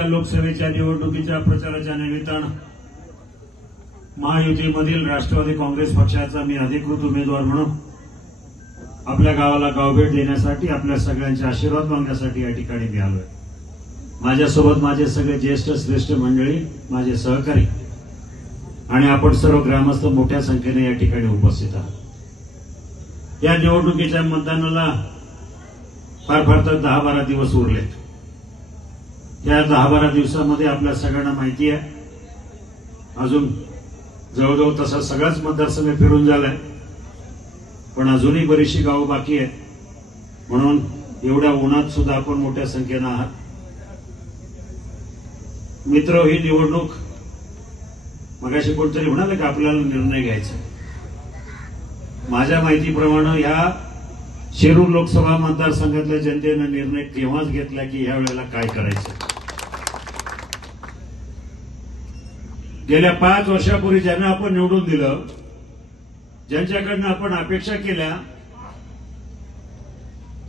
लोकसभेच्या निवडणुकीच्या प्रचाराच्या निमित्तानं महायुतीमधील राष्ट्रवादी काँग्रेस पक्षाचा मी अधिकृत उमेदवार म्हणून आपल्या गावाला गावभेट देण्यासाठी आपल्या सगळ्यांचे आशीर्वाद मागण्यासाठी या ठिकाणी मी आलोय। माझ्यासोबत माझे सगळे ज्येष्ठ श्रेष्ठ मंडळी, माझे सहकारी आणि आपण सर्व ग्रामस्थ मोठ्या संख्येने या ठिकाणी उपस्थित आहात। या निवडणुकीच्या मतदानाला फार फार तर 10-12 दिवस उरलेत। या 10-12 दिवसांमध्ये आपल्या सगळ्यांना माहिती आहे, अजून जवळजवळ तसा सगळाच मतदारसंघ फिरून झालाय, पण अजूनही बरीचशी गावं बाकी आहेत। म्हणून एवढ्या उन्हात सुद्धा आपण मोठ्या संख्येनं आहात। मित्र, ही निवडणूक मगाशी कोणतरी म्हणाले की आपल्याला निर्णय घ्यायचा। माझ्या माहितीप्रमाणे ह्या शिरूर लोकसभा मतदारसंघातल्या जनतेनं निर्णय तेव्हाच घेतला की ह्या वेळेला काय करायचं। गेल्या 5 वर्षापूर्वी ज्यांना आपण निवडून दिलं, ज्यांच्याकडनं आपण अपेक्षा केल्या,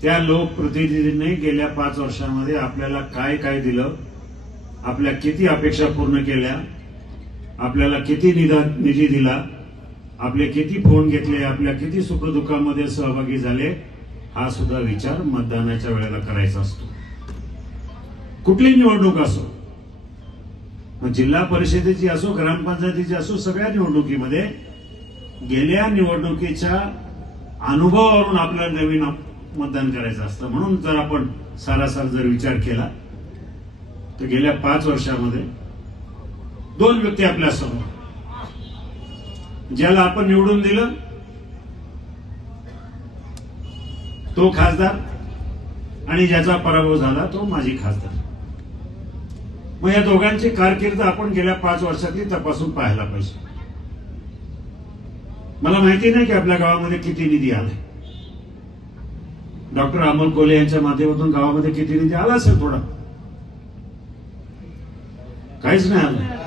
त्या लोकप्रतिनिधींनी गेल्या 5 वर्षांमध्ये आपल्याला काय काय दिलं, आपल्या किती अपेक्षा पूर्ण केल्या, आपल्याला किती निधी दिला, आपले किती फोन घेतले, आपल्या किती सुखदुःखामध्ये सहभागी झाले, हा सुद्धा विचार मतदानाच्या वेळेला करायचा असतो। कुठली निवडणूक असो, जिल्हा परिषदेची असो, ग्रामपंचायतीची असो, सगळ्या निवडणुकीमध्ये गेल्या निवडणुकीच्या अनुभवावरून आपल्याला नवीन मतदान करायचं असतं। म्हणून जर आपण सारासार जर विचार केला तर गेल्या 5 वर्षामध्ये 2 व्यक्ती आपल्या समोर, ज्याला आपण निवडून दिलं तो खासदार आणि ज्याचा पराभव झाला तो माजी खासदार। मग या दोघांची कारकीर्द आपण गेल्या 5 वर्षातली तपासून पाहायला पाहिजे। मला माहिती नाही की आपल्या गावामध्ये किती निधी आलाय। डॉक्टर अमोल कोल्हे यांच्या माध्यमातून गावामध्ये किती निधी आला असेल? थोडा, काहीच नाही आलं।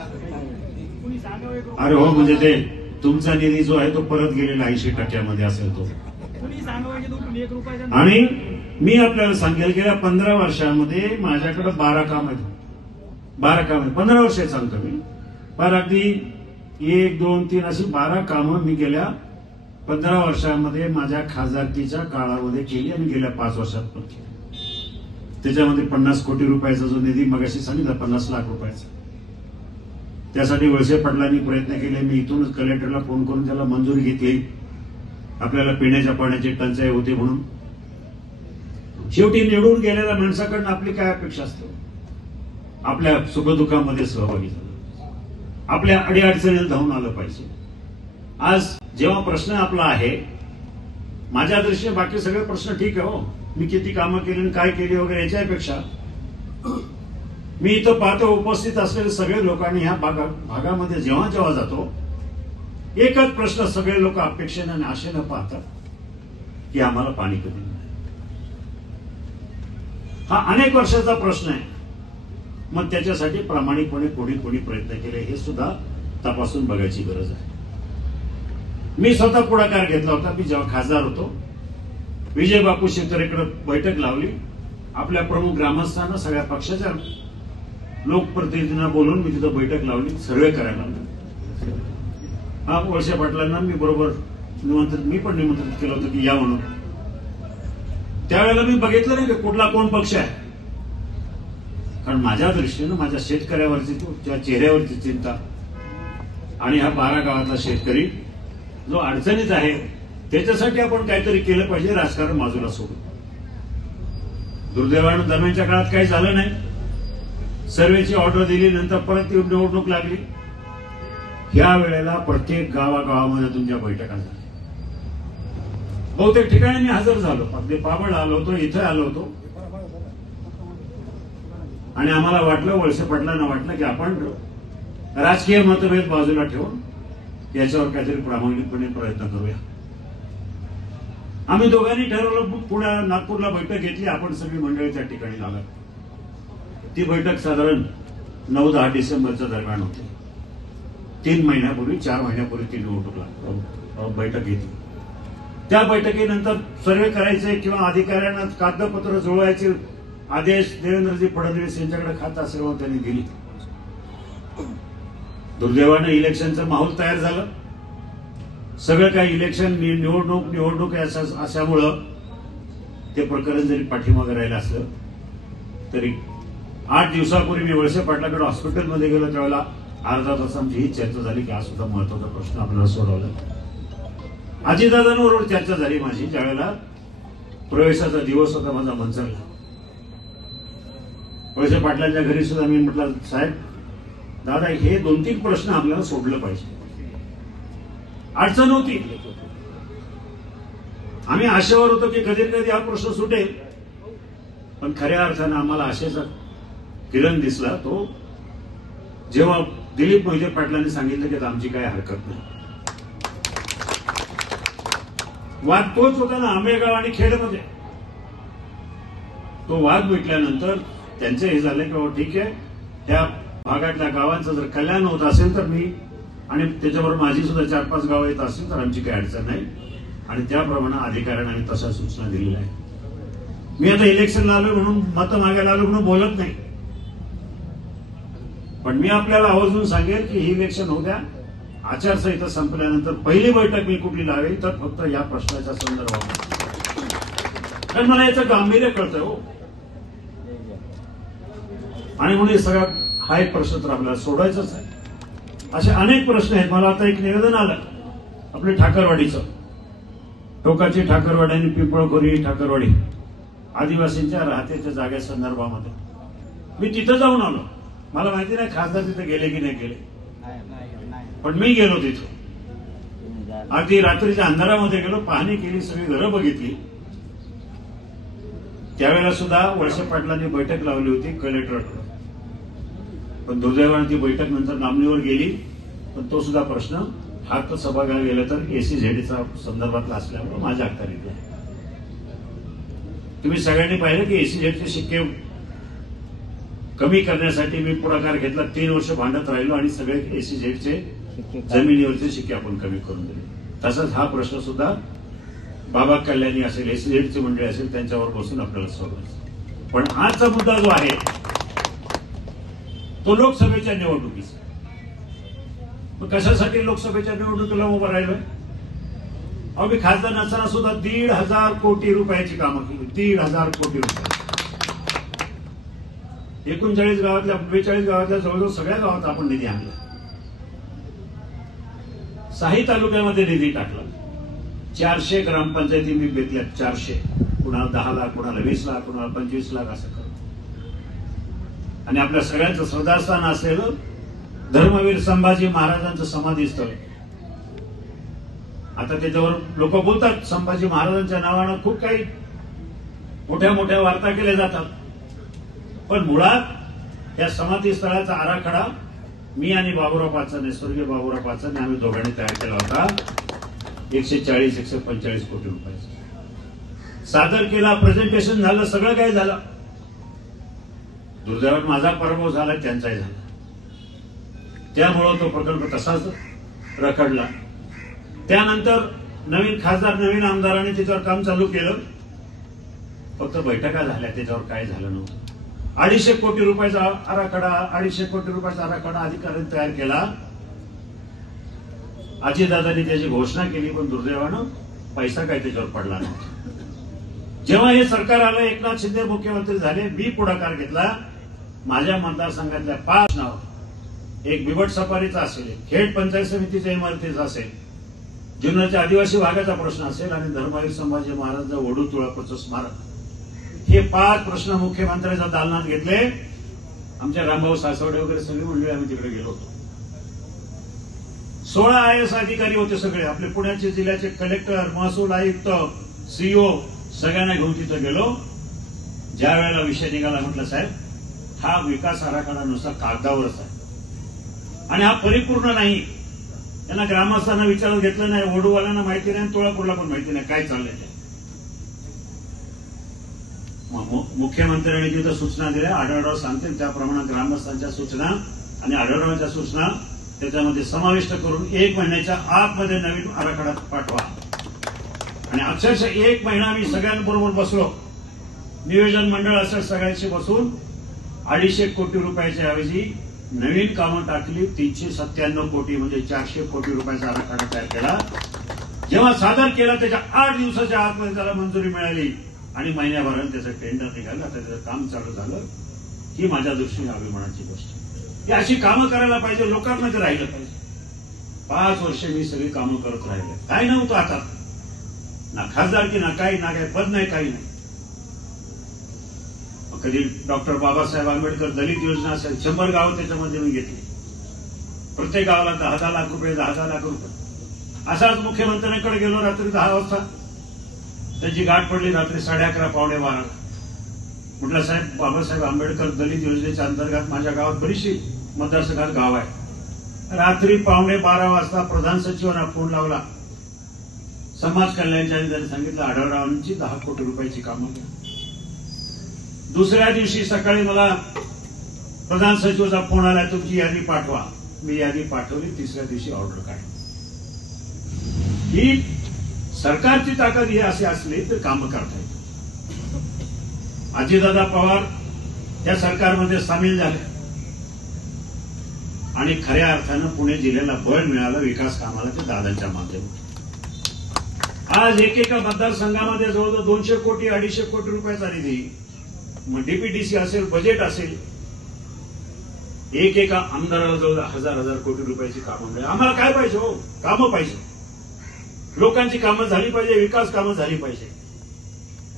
अरे हो, म्हणजे ते तुमचा निधी जो आहे तो परत गेलेला 80% असेल तो। आणि मी आपल्याला सांगेल, गेल्या 15 वर्षांमध्ये माझ्याकडे 12 काम आहेत। 15 वर्ष सांगतो मी, फार अगदी 1, 2, 3 अशी 12 कामं मी गेल्या 15 वर्षांमध्ये माझ्या खासदारकीच्या काळामध्ये केली आणि गेल्या 5 वर्षात पण केली। त्याच्यामध्ये 50 कोटी रुपयाचा जो निधी मगाशी सांगितला, 50 लाख रुपयाचा, त्यासाठी वळसे पाटलांनी प्रयत्न केले। मी इथूनच कलेक्टरला फोन करून त्याला मंजुरी घेतली। आपल्याला पिण्याच्या पाण्याची टंचाई होती म्हणून। शेवटी निवडून गेलेल्या माणसाकडनं आपली काय अपेक्षा असते? आपल्या सुखदुःखामध्ये सहभागी झालं, आपल्या अडीअडचणीला धावून आलं पाहिजे। आज जेव्हा प्रश्न आपला आहे, माझ्या दृष्टीने बाकी सगळे प्रश्न ठीक आहे, हो, मी किती कामं केली आणि काय केली वगैरे याच्यापेक्षा मी इथं पाहतो उपस्थित असलेले सगळे लोकांनी ह्या भागामध्ये जेव्हा जेव्हा जातो, एकच प्रश्न सगळे लोक अपेक्षेने आणि आशेनं पाहतात की आम्हाला पाणी कधी मिळेल। हा अनेक वर्षाचा प्रश्न आहे। मग त्याच्यासाठी प्रामाणिकपणे कोणी प्रयत्न केले हे सुद्धा तपासून बघायची गरज आहे। मी स्वतः पुढाकार घेतला होता। मी जेव्हा खासदार होतो, विजय बापू शेतकऱ्याकडे बैठक लावली। आपल्या प्रमुख ग्रामस्थांना, सगळ्या पक्षाच्या लोकप्रतिनिधींना बोलून मी तिथं बैठक लावली, सर्वे करायला लावला। वळसे पाटलांना मी बरोबर मी पण निमंत्रित केलं होतं की या म्हणून। त्यावेळेला मी बघितलं नाही की कुठला कोण पक्ष आहे, कारण माझ्या दृष्टीनं माझ्या शेतकऱ्यावरची, त्या चेहऱ्यावरची चिंता आणि हा 12 गावातला शेतकरी जो अडचणीत आहे, त्याच्यासाठी आपण काहीतरी केलं पाहिजे, राजकारण बाजूला सोडून। दुर्दैवानं दरम्यानच्या काळात काही झालं नाही। सर्वेची ऑर्डर दिली, नंतर परत निवडणूक लागली। ह्या वेळेला प्रत्येक गावागावामध्ये तुमच्या बैठका झाल्या। बहुतेक ठिकाणी मी हजर झालो, अगदी पाबळ आलो होतो, इथं आलो होतो। आणि आम्हाला वाटलं, वळसे पाटलांना वाटलं की आपण राजकीय मतभेद बाजूला ठेवून याच्यावर काहीतरी प्रामाणिकपणे प्रयत्न करूया। आम्ही दोघांनी ठरवलं, नागपूरला बैठक घेतली। आपण सगळी मंडळी त्या ठिकाणी आलो। ती बैठक साधारण 9-10 डिसेंबरच्या दरम्यान होती। 3 महिन्यापूर्वी, 4 महिन्यापूर्वी ती निवडणूक बैठक घेतली। त्या बैठकीनंतर सर्वे करायचे किंवा अधिकाऱ्यांना कागदपत्र जुळवायचे आदेश देवेंद्रजी फडणवीस यांच्याकडे खात असेल व त्यांनी दिली. दुर्दैवानं इलेक्शनचं माहोल तयार झालं. सगळं काही इलेक्शन निवडणूक अशामुळं ते प्रकरण जरी पाठीमागे राहिलं असलं तरी 8 दिवसापूर्वी मी वळसे पाटलाकडे हॉस्पिटलमध्ये गेलो त्यावेळेला अर्धा तास आमची ही चर्चा झाली की हा सुद्धा महत्वाचा प्रश्न आपल्याला सोडवला. अजितदादांबरोबर चर्चा झाली माझी ज्यावेळेला प्रवेशाचा दिवस होता माझा मंचरला. वळसे पाटलांच्या घरी सुद्धा मी म्हटलं साहेब दादा हे 2-3 प्रश्न आपल्याला सोडलं पाहिजे. अडचण होती. आम्ही आशेवर होतो की कधी कधी हा प्रश्न सुटेल पण खऱ्या अर्थानं आम्हाला आशेचा किरण दिसला तो जेव्हा दिलीप मोहिते पाटलांनी सांगितलं की आमची काय हरकत नाही. वाद तोच होता ना आंबेगाव आणि खेडमध्ये. तो वाद मिटल्यानंतर त्यांचं हे झालं की ठीक आहे त्या भागातल्या गावांचं जर कल्याण होत असेल तर मी आणि त्याच्याबरोबर माझी सुद्धा 4-5 गावं येत असतील तर आमची काही अडचण नाही आणि त्याप्रमाणे अधिकाऱ्यांना आम्ही तशा सूचना दिलेल्या आहेत. मी आता इलेक्शनला आलो म्हणून मतं मागायला आलो म्हणून बोलत नाही पण मी आपल्याला आवर्जून सांगेल की ही इलेक्शन होऊ द्या. आचारसंहिता संपल्यानंतर पहिली बैठक मी कुठली लावेल तर फक्त या प्रश्नाच्या संदर्भात कारण मला याचं गांभीर्य कळतंय हो. आणि म्हणून सगळा हा एक प्रश्न तर आपल्याला सोडवायचाच आहे. असे अनेक प्रश्न आहेत. मला आता एक निवेदन आलं आपले ठाकरवाडीचं टोकाची ठाकरवाडी आणि पिंपळखोरी ठाकरवाडी आदिवासींच्या राहत्याच्या जागेसंदर्भामध्ये मी तिथं जाऊन आलो. मला माहिती नाही खासदार तिथे गेले की नाही गेले पण मी गेलो तिथं. अगदी रात्रीच्या अंधारामध्ये गेलो पाहणी केली सगळी घरं बघितली. त्यावेळेला सुद्धा वळसे पाटलांनी बैठक लावली होती कलेक्टरकडे पण दुर्दैवाने ती बैठक नंतर लांबणीवर गेली. पण तो सुद्धा प्रश्न हा तर सभागृह गेला तर एसीझेडचा संदर्भातला असल्यामुळे माझ्या अखत्यारीत आहे. तुम्ही सगळ्यांनी पाहिलं की एसीझेडचे शिक्के कमी करण्यासाठी मी पुढाकार घेतला. 3 वर्ष भांडत राहिलो आणि सगळे एसीझेडचे जमिनीवरचे शिक्के आपण कमी करून दिले. तसंच हा प्रश्न सुद्धा बाबा कल्याणी असेल एसीझेडची मंडळी असेल त्यांच्यावर बसून आपल्याला सोडवायचा. पण आजचा मुद्दा जो आहे तो लोकसभेच्या निवडणुकीचा. मग कशासाठी लोकसभेच्या निवडणुकीला उभं राहिलोय? अहो मी खासदार नसताना सुद्धा 1,500 कोटी रुपयाची कामं केली. 1,500 कोटी रुपये 39 गावातल्या 42 गावातल्या जवळजवळ सगळ्या गावात आपण निधी आणला. 6 तालुक्यामध्ये निधी टाकला. 400 ग्रामपंचायती मी घेतल्या. 400 कुणाला 10 लाख कुणाला 20 लाख कुणाला 25 लाख असं करतो. आणि आपल्या सगळ्यांचं श्रद्धास्थान असलेलं धर्मवीर संभाजी महाराजांचं समाधीस्थळ. आता त्याच्यावर लोक बोलतात संभाजी महाराजांच्या नावानं खूप काही मोठ्या मोठ्या वार्ता केल्या जातात पण मुळात या समाधीस्थळाचा आराखडा मी आणि बाबुराव पाचन स्वर्गीय बाबुराव पाचन आम्ही दोघांनी तयार केला होता. 140-145 कोटी रुपयाचा सादर केला. प्रेझेंटेशन झालं सगळं काही झालं. दुर्दैवाने माझा पराभव झाला त्यांचाही झाला. त्यामुळं तो प्रकल्प तसाच रखडला. त्यानंतर नवीन खासदार नवीन आमदारांनी त्याच्यावर काम चालू केलं. फक्त बैठका झाल्या त्याच्यावर काय झालं नव्हतं. 250 कोटी रुपयाचा आराखडा 250 कोटी रुपयाचा आराखडा अधिकाऱ्यांनी तयार केला. अजितदादांनी त्याची घोषणा केली पण दुर्दैवानं पैसा काय त्याच्यावर पडला नव्हता. जेव्हा हे सरकार आलं एकनाथ शिंदे मुख्यमंत्री झाले मी पुढाकार घेतला. माझ्या मतदारसंघातल्या 5 नाव एक बिबट सफारीचा असेल खेड पंचायत समितीच्या इमारतीचा असेल जुन्नरच्या आदिवासी भागाचा प्रश्न असेल आणि धर्मवीर संभाजी महाराजांचं वडू तुळापूरचं स्मारक हे 5 प्रश्न मुख्यमंत्र्यांच्या दालनात घेतले. आमच्या रामभाऊ सासवडे वगैरे सगळी मंडळी आम्ही तिकडे गेलो होतो. 16 IAS अधिकारी होते सगळे आपले पुण्याचे जिल्ह्याचे कलेक्टर महसूल आयुक्त सीईओ सगळ्यांना घेऊन तिथं गेलो. ज्या वेळेला विषय निघाला म्हटलं साहेब हा विकास आराखडा नुसता कागदावरच आहे आणि हा परिपूर्ण नाही. त्यांना ग्रामस्थांना विचारत घेतलं नाही. वडूवाल्यांना माहिती नाही तुळापूरला पण माहिती नाही काय चाललंय ते. मुख्यमंत्र्यांनी तिथं सूचना दिल्या. आढळराव सांगतील त्याप्रमाणे ग्रामस्थांच्या सूचना आणि आढळरावांच्या सूचना त्याच्यामध्ये समाविष्ट करून 1 महिन्याच्या आतमध्ये नवीन आराखडा पाठवा. आणि अक्षरशः 1 महिना मी सगळ्यांबरोबर बसलो. नियोजन मंडळ असं सगळ्यांशी बसून 250 कोटी रुपयाच्या ऐवजी नवीन कामं टाकली 397 कोटी म्हणजे 400 कोटी रुपयाचा आराखडा तयार केला. जेव्हा सादर केला त्याच्या 8 दिवसाच्या आतमध्ये त्याला मंजुरी मिळाली आणि महिन्याभरात त्याचं टेंडर निघालं. आता त्याचं काम चालू झालं. ही माझ्या दृष्टीने अभिमानाची गोष्ट आहे. ही अशी कामं करायला पाहिजे, लोकांमध्ये राहिलं पाहिजे. 5 वर्ष मी सगळी कामं करत राहिले. काय नव्हतं आता, ना खासदार की ना काही पद नाही, काही नाही. कधी डॉक्टर बाबासाहेब आंबेडकर दलित योजना असेल 100 गावं त्याच्यामध्ये मी घेतली. प्रत्येक गावाला 10 लाख रुपये 10 लाख रुपये. असाच मुख्यमंत्र्यांकडे गेलो रात्री 10 वाजता. त्याची गाठ पडली रात्री 11:30 पावणे 12. म्हटलं साहेब बाबासाहेब आंबेडकर दलित योजनेच्या अंतर्गत माझ्या गावात बरीचशी मतदारसंघात गाव आहे. रात्री पावणे 12 वाजता प्रधान सचिवांना फोन लावला समाज कल्याणच्या आणि त्यांनी सांगितलं आढळरावांची 10 कोटी रुपयाची कामं. दुसऱ्या दिवशी सकाळी मला प्रधान सचिवाचा फोन आला, तुमची यादी पाठवा. मी यादी पाठवली. तिसऱ्या दिवशी ऑर्डर काढली. ही सरकारची ताकद ही अशी असली तर कामं करता येईल. अजितदादा पवार या सरकारमध्ये सामील झाले आणि खऱ्या अर्थानं पुणे जिल्ह्याला बळ मिळालं विकास कामाला ते दादांच्या माध्यमातून. आज एकेका मतदारसंघामध्ये जवळजवळ 200 कोटी 250 कोटी रुपयाचा निधी, मग डीपीडीसी असेल, बजेट असेल, एकेका आमदाराला जवळ 1000 कोटी रुपयाची कामं मिळेल. आम्हाला काय पाहिजे हो? कामं पाहिजे. लोकांची कामं झाली पाहिजे, विकास कामं झाली पाहिजे.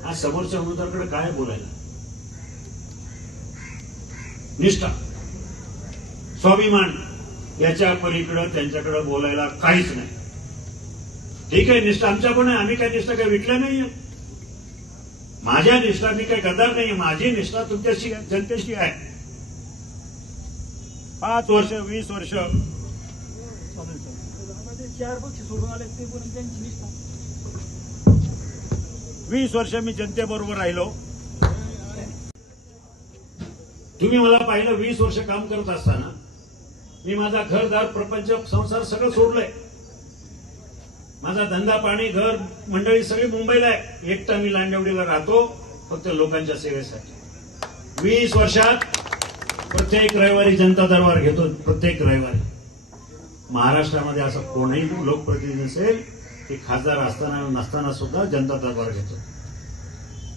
आज समोरच्या उमेदवाराकडे काय बोलायला? निष्ठा, स्वाभिमान याच्या पलीकडे त्यांच्याकडे बोलायला काहीच नाही. ठीक आहे, निष्ठा आमच्या पण आहे. आम्ही काय निष्ठा काय विकल्या नाहीये. माझ्या निष्ठा मी काही गद्दार नाही. माझी निष्ठा तुमच्याशी जनतेशी आहे. 5 वर्ष 20 वर्ष 20 वर्ष मी जनतेबरोबर राहिलो. तुम्ही मला पाहिलं 20 वर्ष काम करत असताना मी माझा घरदार प्रपंच संसार सगळं सोडलंय. माझा धंदा पाणी घर मंडळी सगळी मुंबईला आहे. एकटा मी लांडवडीला राहतो फक्त लोकांच्या सेवेसाठी. 20 वर्षात प्रत्येक रविवारी जनता दरबार घेतो. प्रत्येक रविवारी महाराष्ट्रामध्ये असं कोणीही लोकप्रतिनिधी नसेल की खासदार असताना नसताना सुद्धा जनता दरबार घेतो.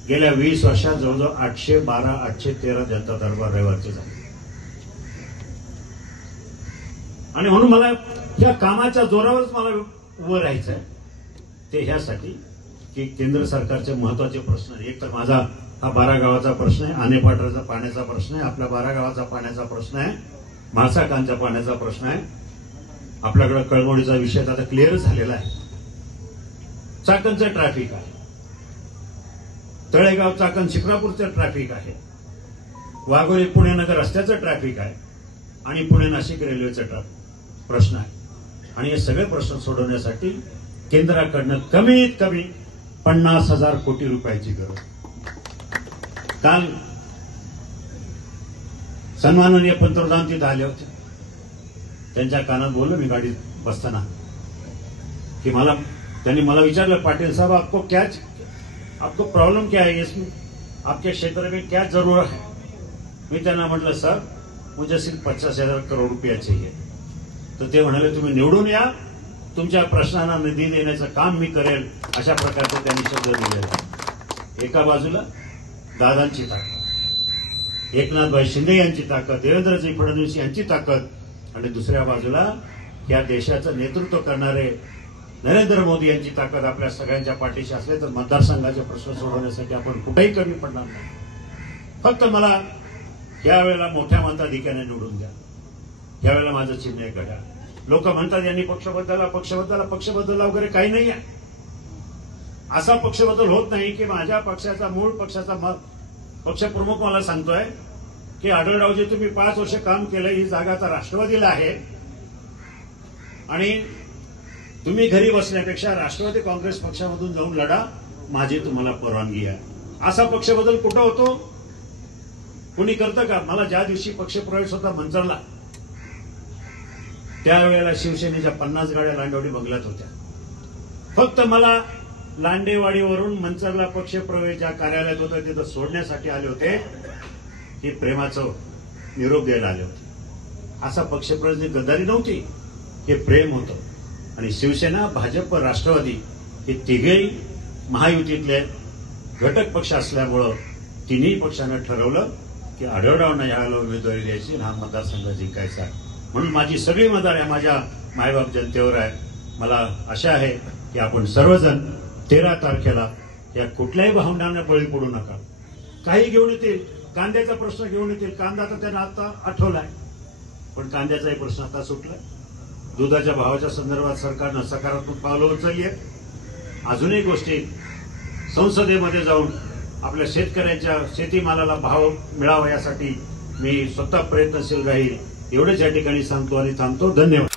गेल्या 20 वर्षात जवळजवळ 812 813 जनता दरबार रविवारचे झाले. आणि म्हणून मला या कामाच्या जोरावरच मला उभं राहायचं आहे. ते ह्यासाठी की केंद्र सरकारचे महत्वाचे प्रश्न. एक तर माझा हा 12 गावाचा प्रश्न आहे, आनेपाटराचा पाण्याचा प्रश्न आहे, आपल्या 12 गावाचा पाण्याचा प्रश्न आहे, म्हाळसाकांच्या पाण्याचा प्रश्न आहे. आपल्याकडे कळमोडीचा विषय आता क्लिअर झालेला आहे. चाकणचं ट्रॅफिक आहे, तळेगाव चाकण शिक्रापूरचं ट्रॅफिक आहे, वाघोली पुणे नगर रस्त्याचं ट्रॅफिक आहे आणि पुणे नाशिक रेल्वेचा प्रश्न आहे. आणि हे सगळे प्रश्न सोडवण्यासाठी केंद्राकडनं कमीत कमी 50,000 कोटी रुपयाची गरज. काल सन्माननीय पंतप्रधान तिथे आले होते. त्यांच्या कानात बोललो मी गाडीत बसताना की त्यांनी मला विचारलं, पाटिल साहब आपको प्रॉब्लम क्या है इसमें, आपके क्षेत्र में क्या जरूरत है. मी त्यांना म्हटलं सर मुझे सिर्फ 50,000 करोड रुपया चाहिए. तर ते म्हणाले तुम्ही निवडून या, तुमच्या प्रश्नांना निधी देण्याचं काम मी करेल. अशा प्रकारचे त्यांनी शब्द दिले. एका बाजूला दादांची ताकद, एकनाथभाई शिंदे यांची ताकद, देवेंद्रजी फडणवीस यांची ताकद आणि दुसऱ्या बाजूला या देशाचं नेतृत्व करणारे नरेंद्र मोदी यांची ताकद आपल्या सगळ्यांच्या पाठीशी असले तर मतदारसंघाचे प्रश्न सोडवण्यासाठी आपण कुठेही कमी पडणार नाही. फक्त मला यावेळेला मोठ्या मताधिक्याने निवडून द्या. यावेळेला माझं चिन्ह आहे घड्याळ. लोक म्हणतात यांनी पक्ष बदलला वगैरे काही नाही आहे. असा पक्ष बदल होत नाही की माझ्या पक्षाचा मूळ पक्षाचा पक्षप्रमुख मला सांगतोय की आढळरावजी तुम्ही 5 वर्ष काम केलं, ही जागा आता राष्ट्रवादीला आहे आणि तुम्ही घरी बसण्यापेक्षा राष्ट्रवादी काँग्रेस पक्षामधून जाऊन लढा, माझी तुम्हाला परवानगी आहे. असा पक्ष बदल कुठं होतो? कुणी करतं का? मला ज्या दिवशी पक्षप्रवेश होता मंचरला त्यावेळेला शिवसेनेच्या 50 गाड्या लांडवडी बंगल्यात होत्या. फक्त मला लांडेवाडीवरून मंचरला पक्ष प्रवेश ज्या कार्यालयात होतं तिथं सोडण्यासाठी आले होते, हे प्रेमाचं निरोप द्यायला आले होते. असा पक्षप्रवेश गद्दारी नव्हती, हे प्रेम होतं. आणि शिवसेना, भाजप, राष्ट्रवादी हे तिघेही महायुतीतले घटक पक्ष असल्यामुळं तिन्ही पक्षानं ठरवलं की आढळरावांना यावेळेला उमेदवारी द्यायची आणि हा मतदारसंघ जिंकायचा. म्हणून माझी सगळी मदत आहे माझ्या मायबाप जनतेवर आहे. मला आशा आहे की आपण सर्वजण 13 तारखेला या कुठल्याही भावनांना बळी पडू नका. काही घेऊन येतील, कांद्याचा प्रश्न घेऊन येतील. कांदा तर त्यांना आता आठवलाय, पण कांद्याचाही प्रश्न आता सुटलाय. दुधाच्या भावाच्या संदर्भात सरकारनं सकारात्मक पावलं उचलली आहे. अजूनही गोष्टी संसदेमध्ये जाऊन आपल्या शेतकऱ्यांच्या शेतीमालाला भाव मिळावा यासाठी मी स्वतः प्रयत्नशील राहील. एवढंच या ठिकाणी सांगतो आणि थांबतो. धन्यवाद.